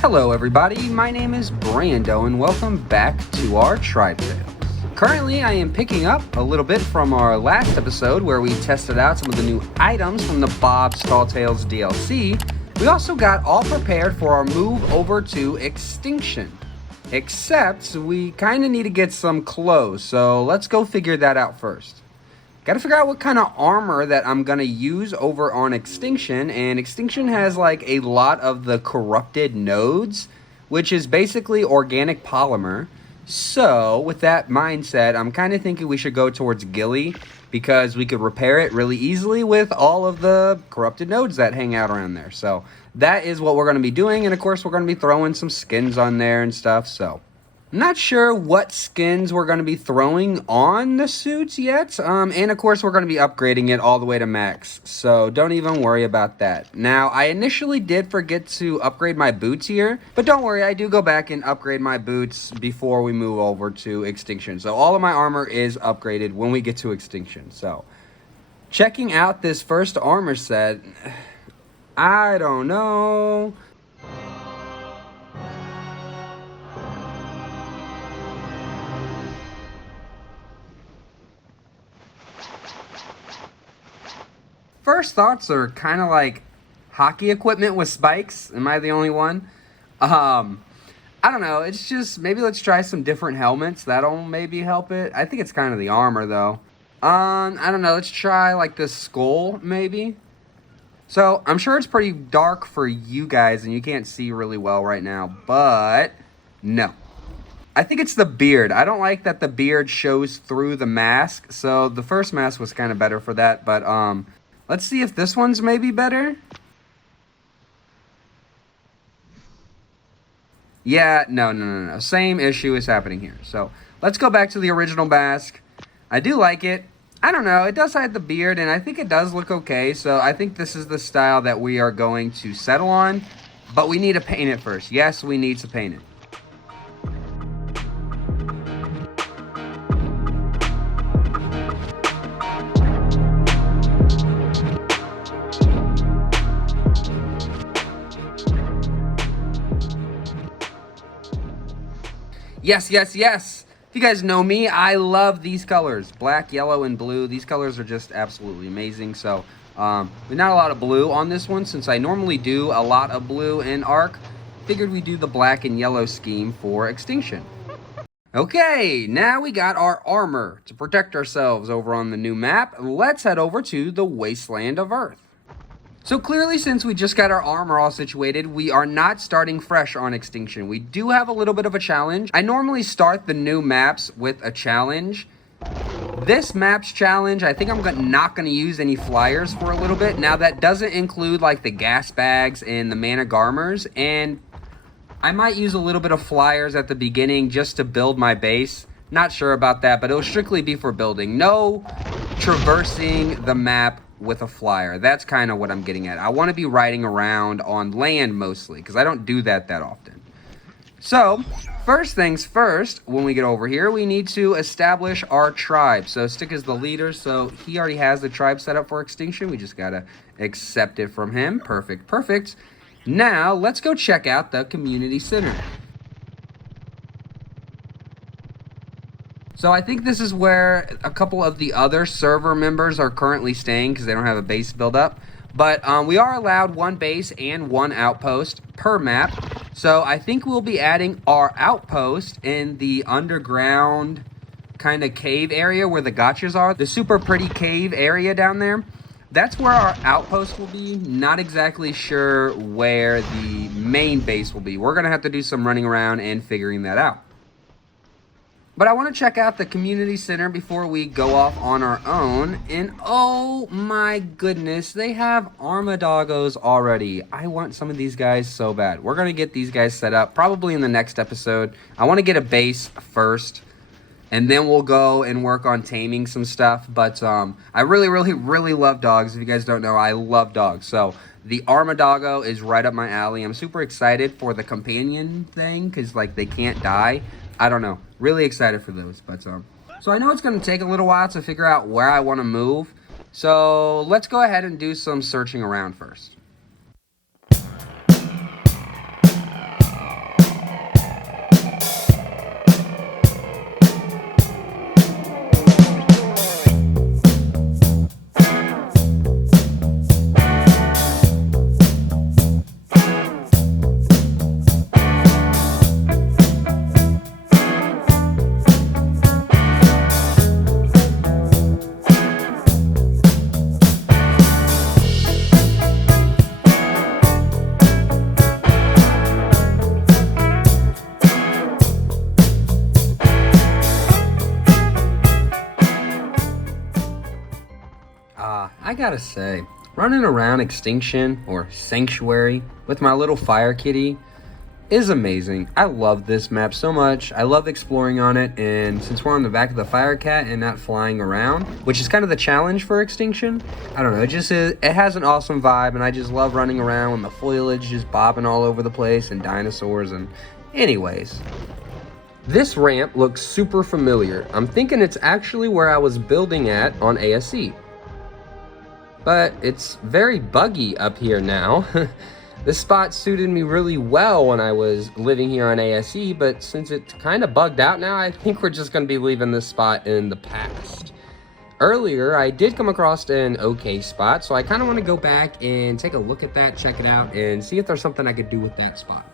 Hello everybody, my name is Brando and welcome back to our Tribe Tales. Currently I am picking up a little bit from our last episode where we tested out some of the new items from the Bob's Tall Tales DLC. We also got all prepared for our move over to Extinction. Except we kind of need to get some clothes, so let's go figure that out first. Gotta figure out what kind of armor that I'm gonna use over on Extinction, and Extinction has like a lot of the corrupted nodes, which is basically organic polymer. So with that mindset, I'm kind of thinking we should go towards Gilly, because we could repair it really easily with all of the corrupted nodes that hang out around there. So that is what we're going to be doing, and of course we're going to be throwing some skins on there and stuff. So I'm not sure what skins we're going to be throwing on the suits yet. And of course, we're going to be upgrading it all the way to max. So don't even worry about that. Now, I initially did forget to upgrade my boots here. But don't worry, I do go back and upgrade my boots before we move over to Extinction. So all of my armor is upgraded when we get to Extinction. So checking out this first armor set, I don't know. First thoughts are kind of like hockey equipment with spikes. Am I the only one? I don't know. It's just, maybe let's try some different helmets. That'll maybe help it. I think it's kind of the armor, though. I don't know. Let's try, like, this skull, maybe. So, I'm sure it's pretty dark for you guys, and you can't see really well right now. But, no. I think it's the beard. I don't like that the beard shows through the mask. So, the first mask was kind of better for that. But, let's see if this one's maybe better. Yeah, no. Same issue is happening here. So let's go back to the original mask. I do like it. I don't know. It does hide the beard, and I think it does look okay. So I think this is the style that we are going to settle on. But we need to paint it first. Yes, we need to paint it. Yes. If you guys know me, I love these colors. Black, yellow, and blue. These colors are just absolutely amazing. So, there's not a lot of blue on this one, since I normally do a lot of blue in Ark. Figured we'd do the black and yellow scheme for Extinction. Okay, now we got our armor to protect ourselves over on the new map. Let's head over to the Wasteland of Earth. So clearly, since we just got our armor all situated, we are not starting fresh on Extinction. We do have a little bit of a challenge. I normally start the new maps with a challenge. This map's challenge, I think I'm not going to use any flyers for a little bit. Now, that doesn't include like the gas bags and the mana garmers. And I might use a little bit of flyers at the beginning just to build my base. Not sure about that, but it'll strictly be for building. No traversing the map with a flyer. That's kind of what I'm getting at. I want to be riding around on land mostly, because I don't do that often. So, first things first, when we get over here, we need to establish our tribe. So, Stick is the leader, so he already has the tribe set up for Extinction. We just gotta accept it from him. Perfect. Now, let's go check out the community center. So I think this is where a couple of the other server members are currently staying, because they don't have a base built up. But we are allowed one base and one outpost per map. So I think we'll be adding our outpost in the underground kind of cave area where the gotchas are. The super pretty cave area down there. That's where our outpost will be. Not exactly sure where the main base will be. We're going to have to do some running around and figuring that out. But I want to check out the community center before we go off on our own. And oh my goodness, they have Armadoggos already. I want some of these guys so bad. We're going to get these guys set up probably in the next episode. I want to get a base first, and then we'll go and work on taming some stuff. But I really love dogs. If you guys don't know, I love dogs. So the Armadoggo is right up my alley. I'm super excited for the companion thing, because like they can't die. I don't know. Really excited for those. But so I know it's going to take a little while to figure out where I want to move. So let's go ahead and do some searching around first. gotta say, running around Extinction or Sanctuary with my little fire kitty is amazing. I love this map so much. I love exploring on it, and since we're on the back of the fire cat and not flying around, which is kind of the challenge for Extinction, I don't know, it has an awesome vibe, and I just love running around with the foliage just bobbing all over the place and dinosaurs. And anyways, this ramp looks super familiar. I'm thinking it's actually where I was building at on ASE, but it's very buggy up here now. This spot suited me really well when I was living here on ASE, but since it's kind of bugged out now, I think we're just going to be leaving this spot in the past. Earlier, I did come across an okay spot, so I kind of want to go back and take a look at that, check it out, and see if there's something I could do with that spot.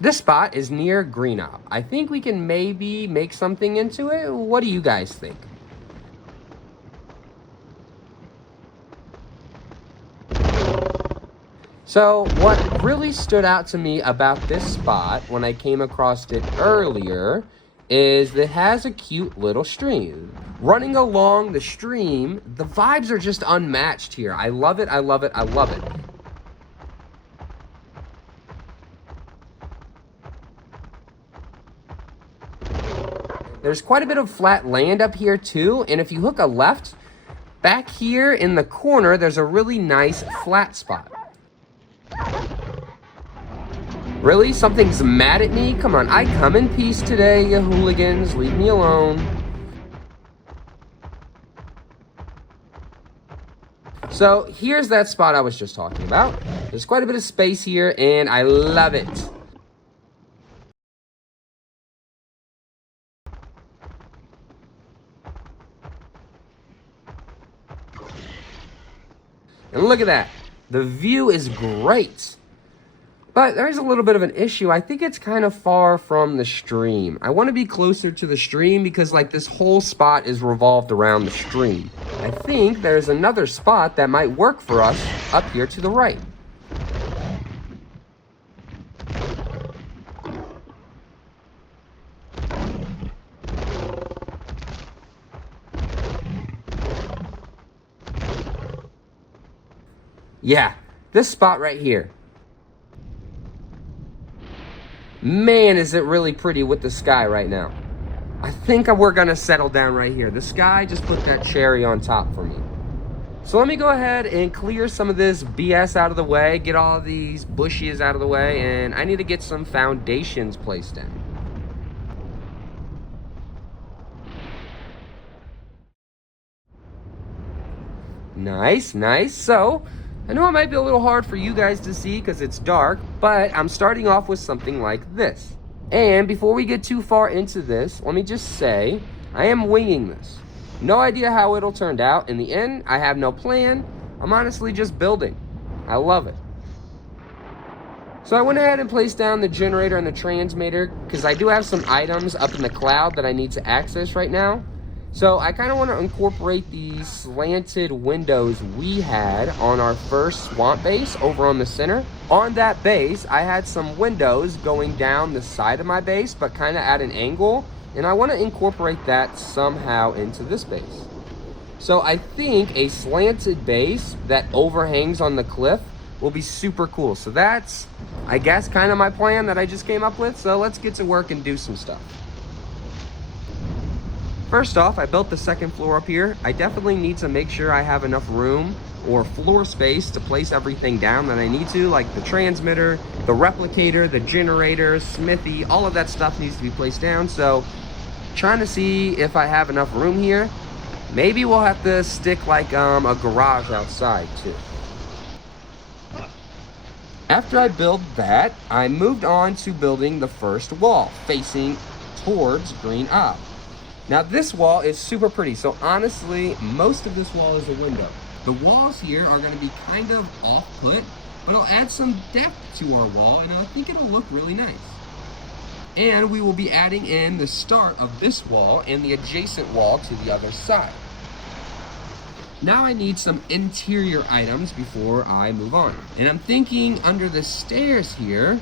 This spot is near Green Op. I think we can maybe make something into it. What do you guys think? So what really stood out to me about this spot when I came across it earlier is it has a cute little stream. Running along the stream, the vibes are just unmatched here. I love it, I love it, I love it. There's quite a bit of flat land up here too, and if you hook a left, back here in the corner, there's a really nice flat spot. Really? Something's mad at me? Come on, I come in peace today, you hooligans. Leave me alone. So here's that spot I was just talking about. There's quite a bit of space here, and I love it. And look at that. The view is great. But there's a little bit of an issue. I think it's kind of far from the stream. I want to be closer to the stream because like this whole spot is revolved around the stream. I think there's another spot that might work for us up here to the right. Yeah, this spot right here. Man, is it really pretty with the sky right now. I think we're gonna settle down right here. The sky just put that cherry on top for me. So let me go ahead and clear some of this BS out of the way, get all of these bushes out of the way, and I need to get some foundations placed in. Nice, nice. So, I know it might be a little hard for you guys to see because it's dark, but I'm starting off with something like this. And before we get too far into this, let me just say, I am winging this. No idea how it'll turn out. In the end, I have no plan. I'm honestly just building. I love it. So I went ahead and placed down the generator and the transmitter because I do have some items up in the cloud that I need to access right now. So I kind of want to incorporate these slanted windows we had on our first swamp base over on the center. On that base, I had some windows going down the side of my base, but kind of at an angle. And I want to incorporate that somehow into this base. So I think a slanted base that overhangs on the cliff will be super cool. So that's, I guess, kind of my plan that I just came up with. So let's get to work and do some stuff. First off, I built the second floor up here. I definitely need to make sure I have enough room or floor space to place everything down that I need to, like the transmitter, the replicator, the generator, smithy, all of that stuff needs to be placed down. So trying to see if I have enough room here. Maybe we'll have to stick like a garage outside too. After I built that, I moved on to building the first wall facing towards Green Op. Now this wall is super pretty, so honestly, most of this wall is a window. The walls here are going to be kind of off-put, but it'll add some depth to our wall, and I think it'll look really nice. And we will be adding in the start of this wall and the adjacent wall to the other side. Now I need some interior items before I move on. And I'm thinking under the stairs here,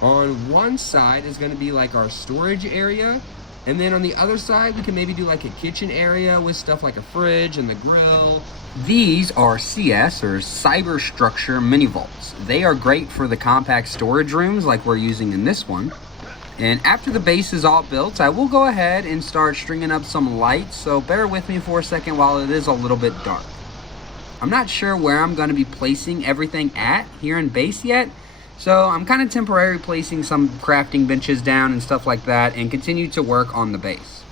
on one side is going to be like our storage area. And then on the other side, we can maybe do like a kitchen area with stuff like a fridge and the grill, These are CS, or Cyber Structure Mini Vaults. They are great for the compact storage rooms like we're using in this one. And after the base is all built, I will go ahead and start stringing up some lights, so bear with me for a second while it is a little bit dark. I'm not sure where I'm going to be placing everything at here in base yet, so I'm kind of temporarily placing some crafting benches down and stuff like that and continue to work on the base.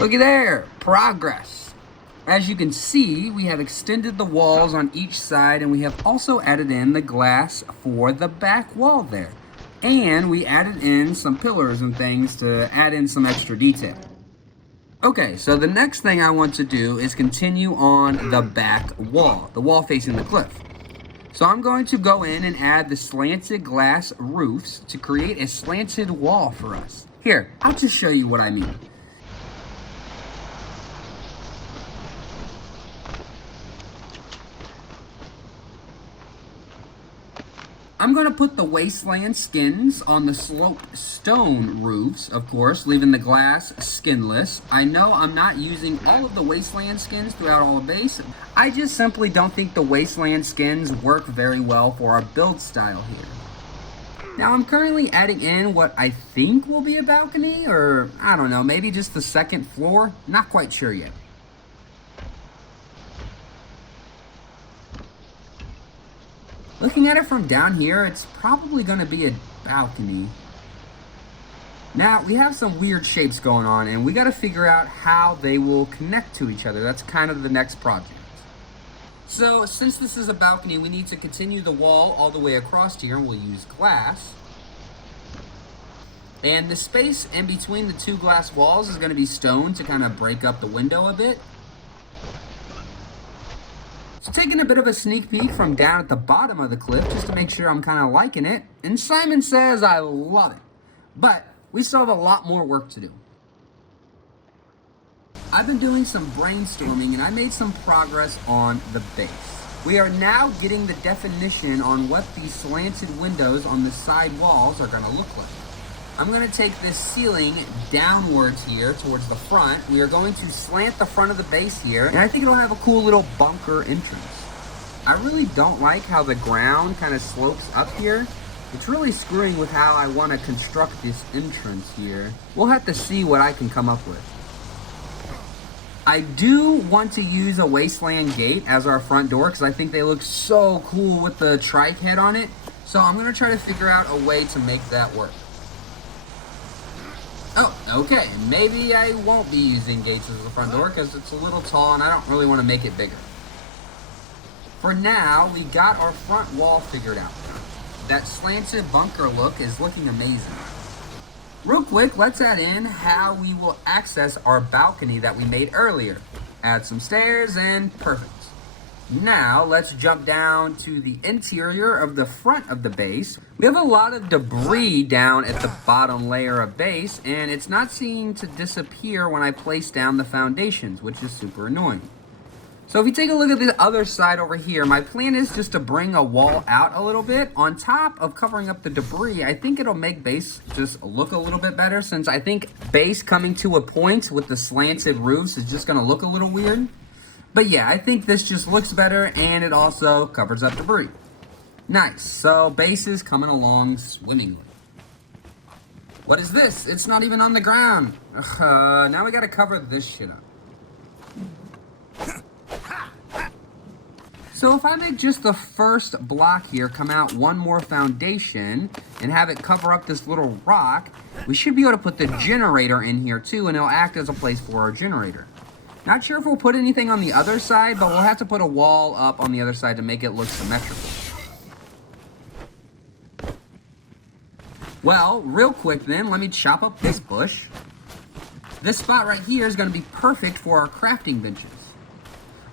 Looky there, progress. As you can see, we have extended the walls on each side, and we have also added in the glass for the back wall there. And we added in some pillars and things to add in some extra detail. Okay, so the next thing I want to do is continue on the back wall, the wall facing the cliff. So I'm going to go in and add the slanted glass roofs to create a slanted wall for us. Here, I'll just show you what I mean. I'm going to put the Wasteland skins on the sloped stone roofs, of course, leaving the glass skinless. I know I'm not using all of the Wasteland skins throughout all the base. I just simply don't think the Wasteland skins work very well for our build style here. Now I'm currently adding in what I think will be a balcony, or I don't know, maybe just the second floor. Not quite sure yet. Looking at it from down here, it's probably going to be a balcony. Now, we have some weird shapes going on, and we got to figure out how they will connect to each other. That's kind of the next project. So, since this is a balcony, we need to continue the wall all the way across here, and we'll use glass. And the space in between the two glass walls is going to be stone to kind of break up the window a bit. So taking a bit of a sneak peek from down at the bottom of the cliff just to make sure I'm kind of liking it. And Simon says I love it. But we still have a lot more work to do. I've been doing some brainstorming and I made some progress on the base. We are now getting the definition on what these slanted windows on the side walls are going to look like. I'm going to take this ceiling downwards here towards the front. We are going to slant the front of the base here, and I think it'll have a cool little bunker entrance. I really don't like how the ground kind of slopes up here. It's really screwing with how I want to construct this entrance here. We'll have to see what I can come up with. I do want to use a Wasteland gate as our front door because I think they look so cool with the trike head on it. So I'm going to try to figure out a way to make that work. Oh, okay, maybe I won't be using gates as the front door because it's a little tall and I don't really want to make it bigger. For now, we got our front wall figured out. That slanted bunker look is looking amazing. Real quick, let's add in how we will access our balcony that we made earlier. Add some stairs and perfect. Now, let's jump down to the interior of the front of the base. We have a lot of debris down at the bottom layer of base, and it's not seeming to disappear when I place down the foundations, which is super annoying. So if you take a look at the other side over here, my plan is just to bring a wall out a little bit. On top of covering up the debris, I think it'll make base just look a little bit better, since I think base coming to a point with the slanted roofs is just going to look a little weird. But yeah, I think this just looks better, and it also covers up debris. Nice, so base is coming along swimmingly. What is this? It's not even on the ground. Now we gotta cover this shit up. So if I make just the first block here come out one more foundation and have it cover up this little rock, we should be able to put the generator in here too, and it'll act as a place for our generator. Not sure if we'll put anything on the other side, but we'll have to put a wall up on the other side to make it look symmetrical. Well, real quick then, let me chop up this bush. This spot right here is going to be perfect for our crafting benches.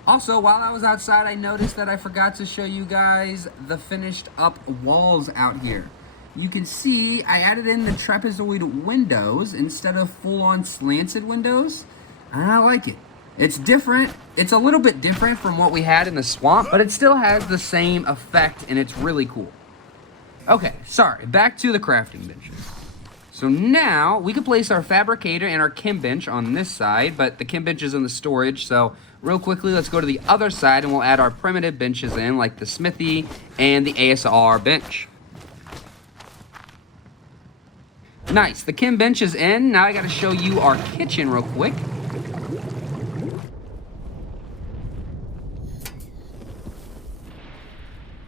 Also, while I was outside, I noticed that I forgot to show you guys the finished up walls out here. You can see I added in the trapezoid windows instead of full-on slanted windows. I like it. It's different. It's a little bit different from what we had in the swamp, but it still has the same effect, and it's really cool. Okay, sorry, back to the crafting benches. So now we can place our fabricator and our chem bench on this side, but the chem bench is in the storage, so Real quickly, let's go to the other side and we'll add our primitive benches in, like the smithy and the ASR bench. Nice, the Kim bench is in. Now I gotta show you our kitchen real quick.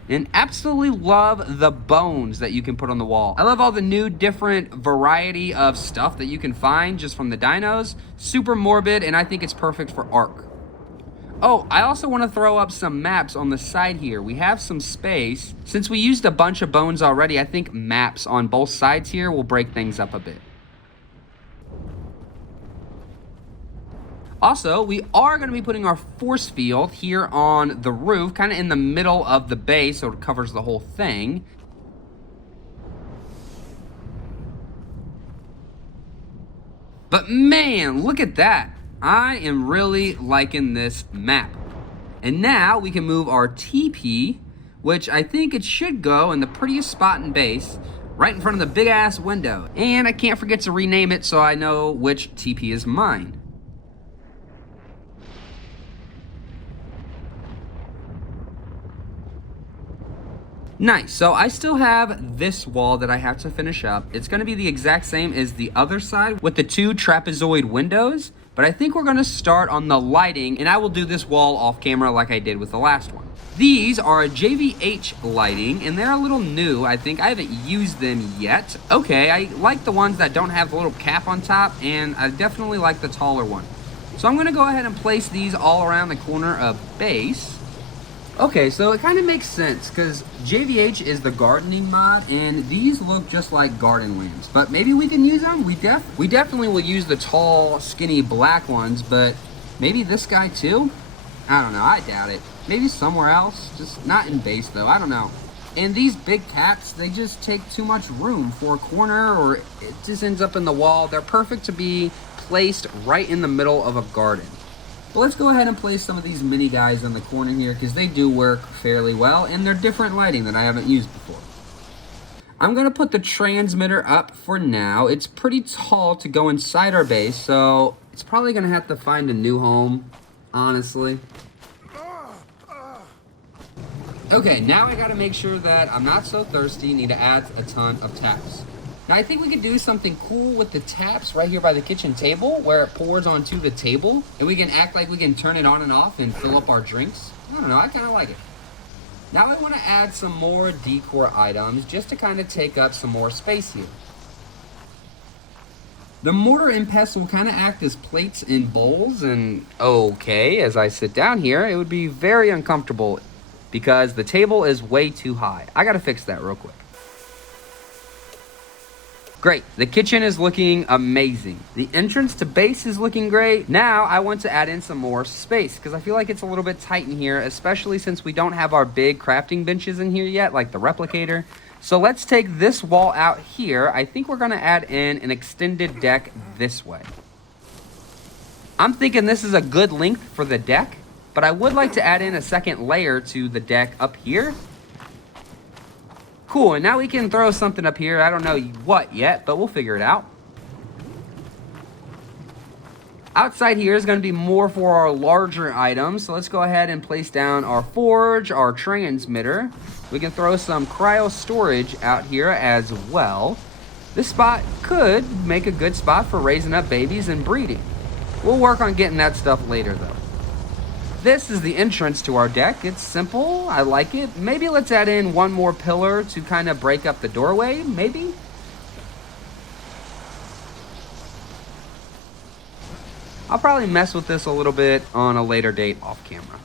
And absolutely love the bones that you can put on the wall. I love all the new different variety of stuff that you can find just from the dinos. Super morbid, and I think it's perfect for Ark. Oh, I also want to throw up some maps on the side here. We have some space. Since we used a bunch of bones already, I think maps on both sides here will break things up a bit. Also, we are going to be putting our force field here on the roof, kind of in the middle of the base, so it covers the whole thing. But man, look at that. I am really liking this map. And now we can move our TP, which I think it should go in the prettiest spot in base, right in front of the big ass window. And I can't forget to rename it so I know which TP is mine. Nice, so I still have this wall that I have to finish up. It's gonna be the exact same as the other side with the 2 trapezoid windows, but I think we're gonna start on the lighting, and I will do this wall off camera like I did with the last one. These are JVH lighting, and they're a little new, I think. I haven't used them yet. Okay, I like the ones that don't have the little cap on top, and I definitely like the taller one. So I'm gonna go ahead and place these all around the corner of base. Okay, so it kind of makes sense because JVH is the gardening mod, and these look just like garden lamps. But maybe we can use them. We definitely will use the tall, skinny black ones, but maybe this guy too? I don't know. I doubt it. Maybe somewhere else. Just not in base though. I don't know. And these big caps, they just take too much room for a corner, or it just ends up in the wall. They're perfect to be placed right in the middle of a garden. But let's go ahead and place some of these mini guys in the corner here because they do work fairly well, and they're different lighting that I haven't used before. I'm going to put the transmitter up for now. It's pretty tall to go inside our base, so it's probably going to have to find a new home, honestly. Okay, now I got to make sure that I'm not so thirsty. Need to add a ton of taps. Now I think we could do something cool with the taps right here by the kitchen table where it pours onto the table, and we can act like we can turn it on and off and fill up our drinks. I don't know, I kind of like it. Now I want to add some more decor items just to kind of take up some more space here. The mortar and pestle will kind of act as plates and bowls, and okay, as I sit down here, it would be very uncomfortable because the table is way too high. I got to fix that real quick. Great, the kitchen is looking amazing. The entrance to base is looking great. Now I want to add in some more space because I feel like it's a little bit tight in here, especially since we don't have our big crafting benches in here yet, like the replicator. So let's take this wall out here. I think we're gonna add in an extended deck this way. I'm thinking this is a good length for the deck, but I would like to add in a second layer to the deck up here. Cool, and now we can throw something up here. I don't know what yet, but we'll figure it out. Outside here is going to be more for our larger items. So let's go ahead and place down our forge, our transmitter. We can throw some cryo storage out here as well. This spot could make a good spot for raising up babies and breeding. We'll work on getting that stuff later though. This is the entrance to our deck. It's simple, I like it. Maybe let's add in one more pillar to kind of break up the doorway, maybe? I'll probably mess with this a little bit on a later date off camera.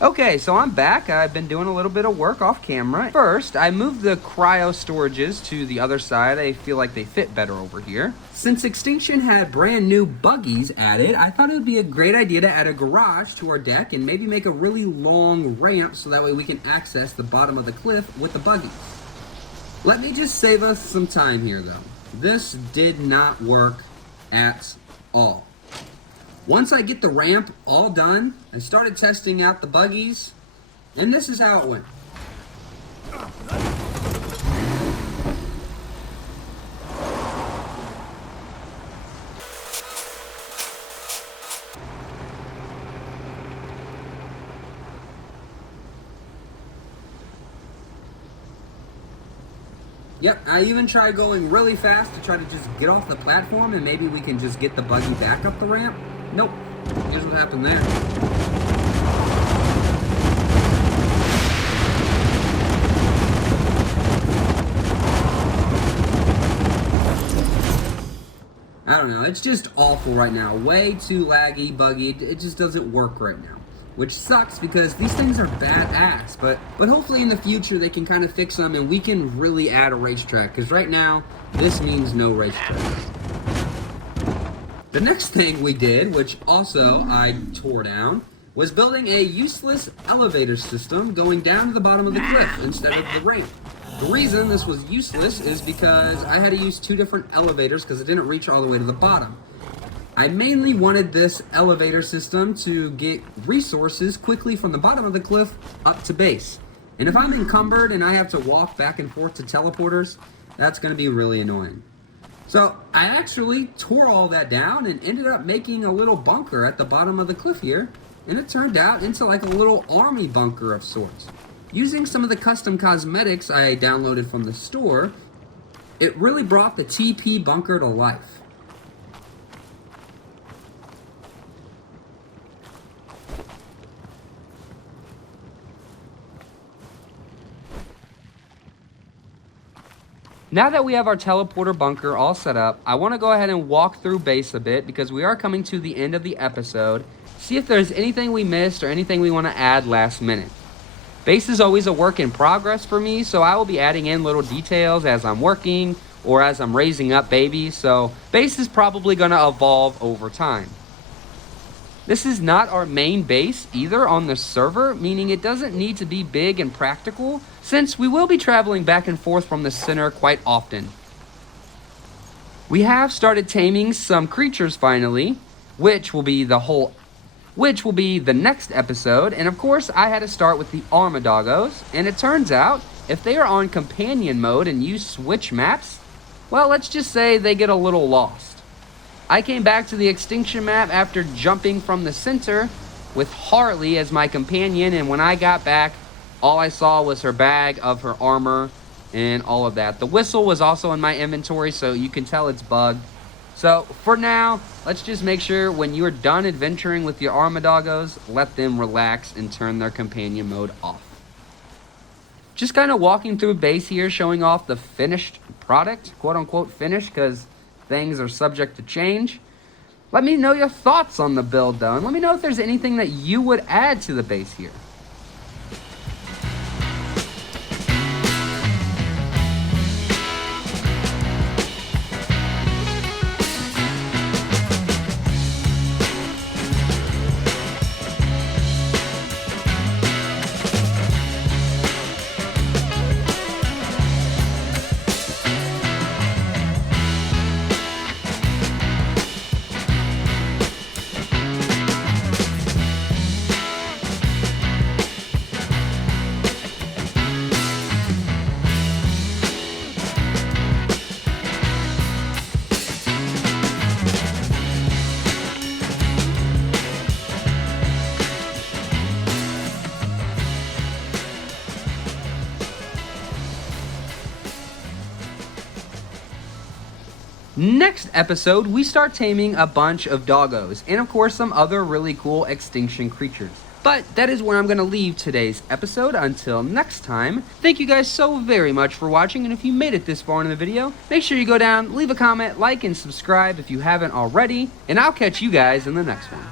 Okay, so I'm back. I've been doing a little bit of work off camera. First, I moved the cryo storages to the other side. I feel like they fit better over here. Since Extinction had brand new buggies added, I thought it would be a great idea to add a garage to our deck and maybe make a really long ramp so that way we can access the bottom of the cliff with the buggies. Let me just save us some time here though. This did not work at all. Once I get the ramp all done, I started testing out the buggies, and this is how it went. Yep, I even tried going really fast to try to just get off the platform and maybe we can just get the buggy back up the ramp. Nope. Here's what happened there. I don't know, it's just awful right now. Way too laggy, buggy, it just doesn't work right now. Which sucks because these things are badass, but hopefully in the future they can kind of fix them and we can really add a racetrack, because right now, this means no racetrack. The next thing we did, which also I tore down, was building a useless elevator system going down to the bottom of the cliff instead of the ramp. The reason this was useless is because I had to use 2 different elevators because it didn't reach all the way to the bottom. I mainly wanted this elevator system to get resources quickly from the bottom of the cliff up to base. And if I'm encumbered and I have to walk back and forth to teleporters, that's going to be really annoying. So I actually tore all that down and ended up making a little bunker at the bottom of the cliff here. And it turned out into like a little army bunker of sorts. Using some of the custom cosmetics I downloaded from the store, it really brought the TP bunker to life. Now that we have our teleporter bunker all set up, I want to go ahead and walk through base a bit because we are coming to the end of the episode. See if there's anything we missed or anything we want to add last minute. Base is always a work in progress for me, so I will be adding in little details as I'm working or as I'm raising up babies, so base is probably going to evolve over time. This is not our main base either on the server, meaning it doesn't need to be big and practical, since we will be traveling back and forth from the center quite often. We have started taming some creatures finally, which will be the next episode, and of course I had to start with the Armadoggos, and it turns out if they are on companion mode and you switch maps, well, let's just say they get a little lost. I came back to the Extinction map after jumping from the center with Harley as my companion, and when I got back, all I saw was her bag of her armor and all of that. The whistle was also in my inventory, so you can tell it's bugged. So for now, let's just make sure when you're done adventuring with your Armadoggos, let them relax and turn their companion mode off. Just kind of walking through base here, showing off the finished product, quote unquote finished, because things are subject to change. Let me know your thoughts on the build though, and let me know if there's anything that you would add to the base here. Next episode, we start taming a bunch of doggos, and of course some other really cool extinction creatures. But that is where I'm going to leave today's episode. Until next time, thank you guys so very much for watching, and if you made it this far in the video, make sure you go down, leave a comment, like, and subscribe if you haven't already, and I'll catch you guys in the next one.